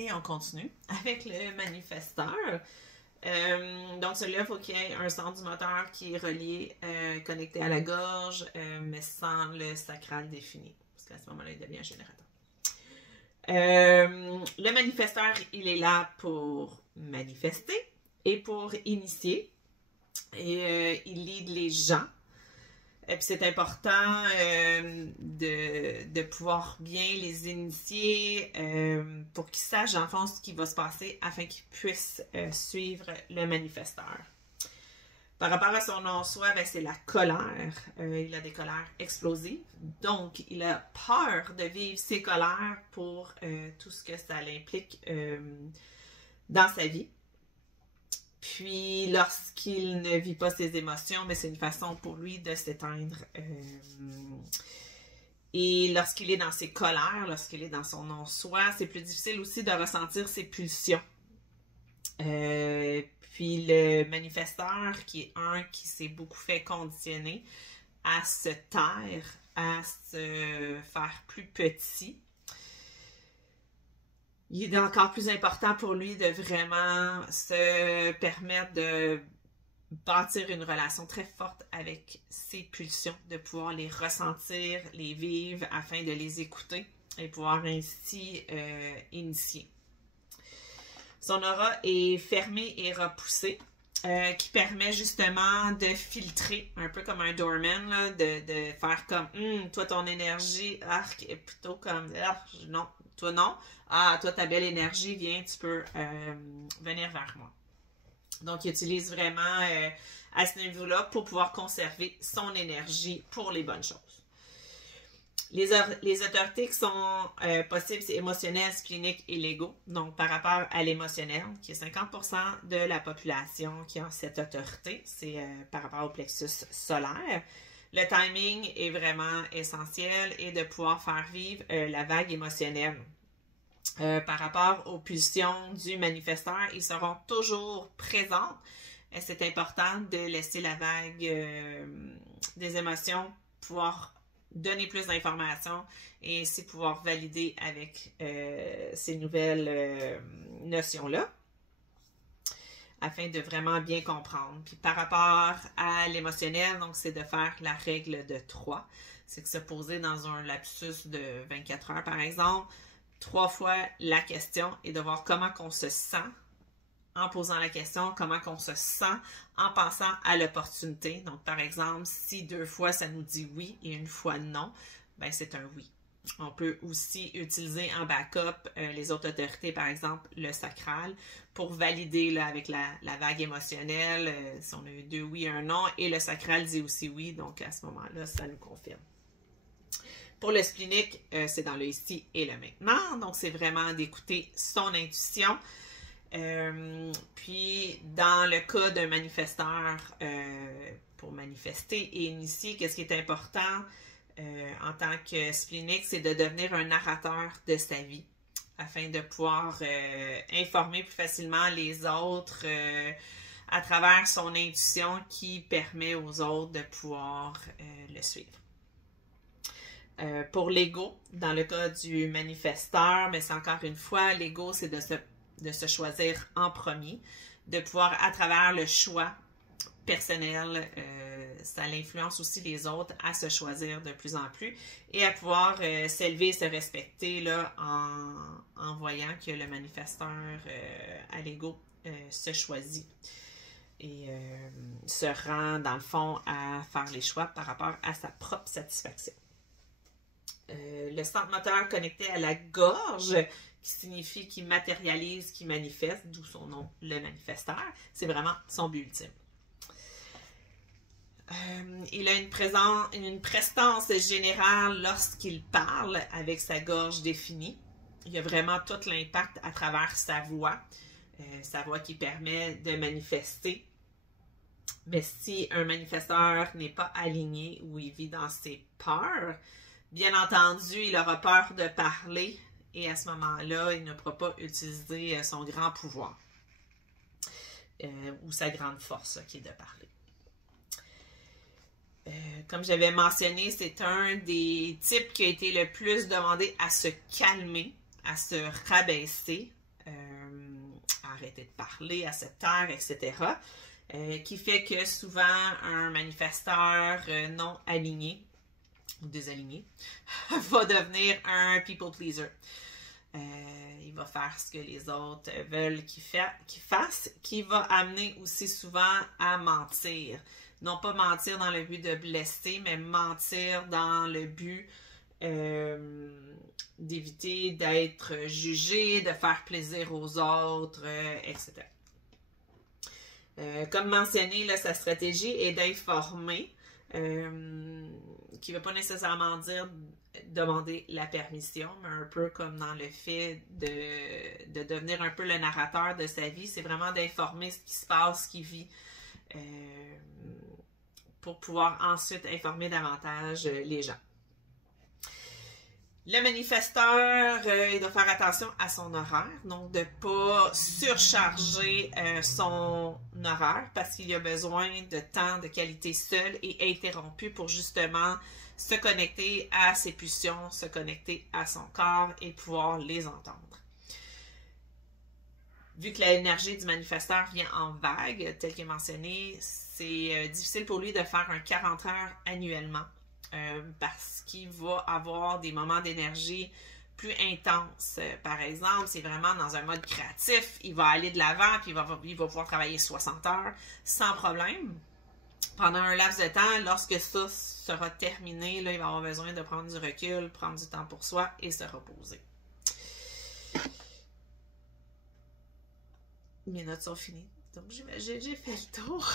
Et on continue avec le manifesteur. Donc celui-là, il faut qu'il y ait un centre du moteur qui est relié, connecté à la gorge, mais sans le sacral défini. Parce qu'à ce moment-là, il devient un générateur. Le manifesteur, il est là pour manifester et pour initier. Et il lead les gens. Et puis c'est important de pouvoir bien les initier pour qu'ils sachent en fond ce qui va se passer afin qu'ils puissent suivre le manifesteur. Par rapport à son nom-soi, ben, c'est la colère. Il a des colères explosives. Donc, il a peur de vivre ses colères pour tout ce que ça implique dans sa vie. Puis, lorsqu'il ne vit pas ses émotions, mais c'est une façon pour lui de s'éteindre. Et lorsqu'il est dans ses colères, lorsqu'il est dans son non-soi, c'est plus difficile aussi de ressentir ses pulsions. Puis le manifesteur, qui est un qui s'est beaucoup fait conditionner à se taire, à se faire plus petit, il est encore plus important pour lui de vraiment se permettre de bâtir une relation très forte avec ses pulsions, de pouvoir les ressentir, les vivre afin de les écouter et pouvoir ainsi initier. Son aura est fermée et repoussée, qui permet justement de filtrer, un peu comme un doorman, là, de faire comme toi ton énergie est plutôt comme non, toi non. Ah, toi ta belle énergie, viens, tu peux venir vers moi. Donc, il utilise vraiment à ce niveau-là pour pouvoir conserver son énergie pour les bonnes choses. Les autorités qui sont possibles, c'est émotionnel, splénique et l'ego. Donc, par rapport à l'émotionnel, qui est 50% de la population qui a cette autorité, c'est par rapport au plexus solaire. Le timing est vraiment essentiel et de pouvoir faire vivre la vague émotionnelle. Par rapport aux pulsions du manifesteur, ils seront toujours présents. C'est important de laisser la vague des émotions pouvoir donner plus d'informations et ainsi pouvoir valider avec ces nouvelles notions-là afin de vraiment bien comprendre. Puis par rapport à l'émotionnel, donc c'est de faire la règle de 3. C'est que se poser dans un lapsus de 24 heures, par exemple, 3 fois la question et de voir comment qu'on se sent en posant la question, comment qu'on se sent en pensant à l'opportunité. Donc, par exemple, si 2 fois ça nous dit oui et 1 fois non, ben c'est un oui. On peut aussi utiliser en backup les autres autorités, par exemple le sacral, pour valider là, avec la vague émotionnelle, si on a eu 2 oui et 1 non, et le sacral dit aussi oui, donc à ce moment-là, ça nous confirme. Pour le splénique, c'est dans le ici et le maintenant, donc c'est vraiment d'écouter son intuition. Puis, dans le cas d'un manifesteur, pour manifester et initier, qu'est-ce qui est important en tant que splénique, c'est de devenir un narrateur de sa vie afin de pouvoir informer plus facilement les autres à travers son intuition qui permet aux autres de pouvoir le suivre. Pour l'ego, dans le cas du manifesteur, mais c'est encore une fois, l'ego, c'est de se choisir en premier, de pouvoir, à travers le choix personnel, ça l'influence aussi les autres à se choisir de plus en plus et à pouvoir s'élever et se respecter là, en voyant que le manifesteur à l'ego se choisit et se rend, dans le fond, à faire les choix par rapport à sa propre satisfaction. Le centre moteur connecté à la gorge, qui signifie qu'il matérialise, qu'il manifeste, d'où son nom, le manifesteur, c'est vraiment son but ultime. Il a une prestance générale lorsqu'il parle avec sa gorge définie. Il y a vraiment tout l'impact à travers sa voix qui permet de manifester. Mais si un manifesteur n'est pas aligné ou il vit dans ses peurs, bien entendu, il aura peur de parler et à ce moment-là, il ne pourra pas utiliser son grand pouvoir ou sa grande force qui est de parler. Comme j'avais mentionné, c'est un des types qui a été le plus demandé à se calmer, à se rabaisser arrêter de parler, à se taire, etc. Qui fait que souvent un manifesteur non aligné ou désaligné va devenir un people pleaser. Il va faire ce que les autres veulent qu'il fasse, qui va amener aussi souvent à mentir. Non pas mentir dans le but de blesser, mais mentir dans le but d'éviter d'être jugé, de faire plaisir aux autres, etc. Comme mentionné, là, sa stratégie est d'informer, qui ne veut pas nécessairement dire demander la permission, mais un peu comme dans le fait de devenir un peu le narrateur de sa vie, c'est vraiment d'informer ce qui se passe, ce qu'il vit, pour pouvoir ensuite informer davantage les gens. Le manifesteur, il doit faire attention à son horaire, donc de ne pas surcharger son horaire parce qu'il a besoin de temps de qualité seul et interrompu pour justement se connecter à ses pulsions, se connecter à son corps et pouvoir les entendre. Vu que l'énergie du manifesteur vient en vague, tel que mentionné, c'est difficile pour lui de faire un 40 heures annuellement. Parce qu'il va avoir des moments d'énergie plus intenses. Par exemple, c'est vraiment dans un mode créatif, il va aller de l'avant, puis il va pouvoir travailler 60 heures sans problème. Pendant un laps de temps, lorsque ça sera terminé, là, il va avoir besoin de prendre du recul, prendre du temps pour soi et se reposer. Mes notes sont finies, donc j'ai fait le tour.